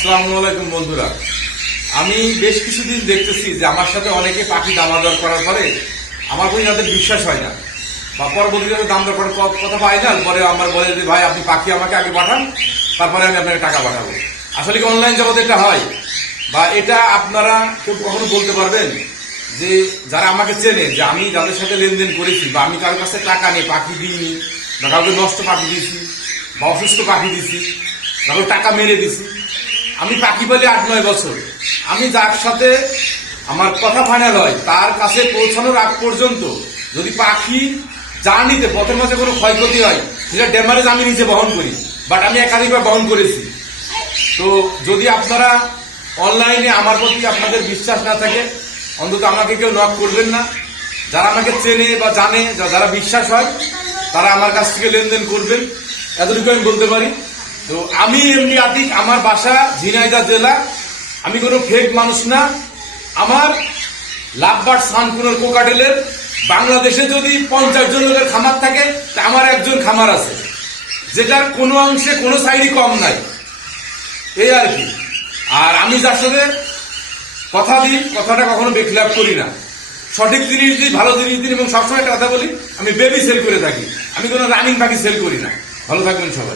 আসসালামু আলাইকুম বন্ধুরা, আমি বেশ কিছুদিন দেখতেছি যে আমার সাথে অনেকে পাখি দামাদর করার পরে আমার কোনো তাদের বিশ্বাস হয় না বা পরবর্তীতে দাম দর করার কথা ফাইনাল পরে আমার বলে যে ভাই আপনি পাখি আমাকে আগে পাঠান, তারপরে আমি আপনাকে টাকা পাঠাবো। আসলে কি অনলাইন জগতে এটা হয় বা এটা আপনারা কেউ কখনো বলতে পারবেন যে যারা আমাকে চেনে যে আমি যাদের সাথে লেনদেন করেছি বা আমি কারোর কাছে টাকা নিয়ে পাখি দিইনি বা কাউকে নষ্ট পাখি দিয়েছি বা অসুস্থ পাখি দিয়েছি, কারো টাকা মেরে দিছি, আমি পাখি পালি 8-9 বছর, আমি যার সাথে আমার কথা ফাইনাল হয় তার কাছে পৌঁছানোর আগ পর্যন্ত যদি পাখি জার্নিতে পথের মাঝে কোনো ক্ষয়ক্ষতি হয় সেটা ড্যামারেজ আমি নিজে বহন করি, বাট আমি একাধিকবার বহন করেছি। তো যদি আপনারা অনলাইনে আমার প্রতি আপনাদের বিশ্বাস না থাকে অন্তত আমাকে কেউ নক করবেন না। যারা আমাকে চেনে বা জানে, যারা বিশ্বাস হয় তারা আমার কাছ থেকে লেনদেন করবেন, এতটুকু আমি বলতে পারি। তো আমি এমনি আতিক, আমার বাসা ঝিনাইদহ জেলা, আমি কোনো ফেক মানুষ না। আমার লাভবার্ড সানকুনোর কোকাটেলের বাংলাদেশে যদি 50 জন লোকের খামার থাকে তা আমার একজন খামার আছে, যেটার কোনো অংশে কোনো সাইডই কম নাই, এই আর কি। আর আমি যার সাথে কথা দিই কথাটা কখনো বেখলাপ করি না, সঠিক জিনিস দিই, ভালো জিনিস দিই এবং সবসময় একটা কথা বলি, আমি বেবি সেল করে থাকি, আমি কোনো রানিং পাখি সেল করি না। ভালো থাকবেন সবাই।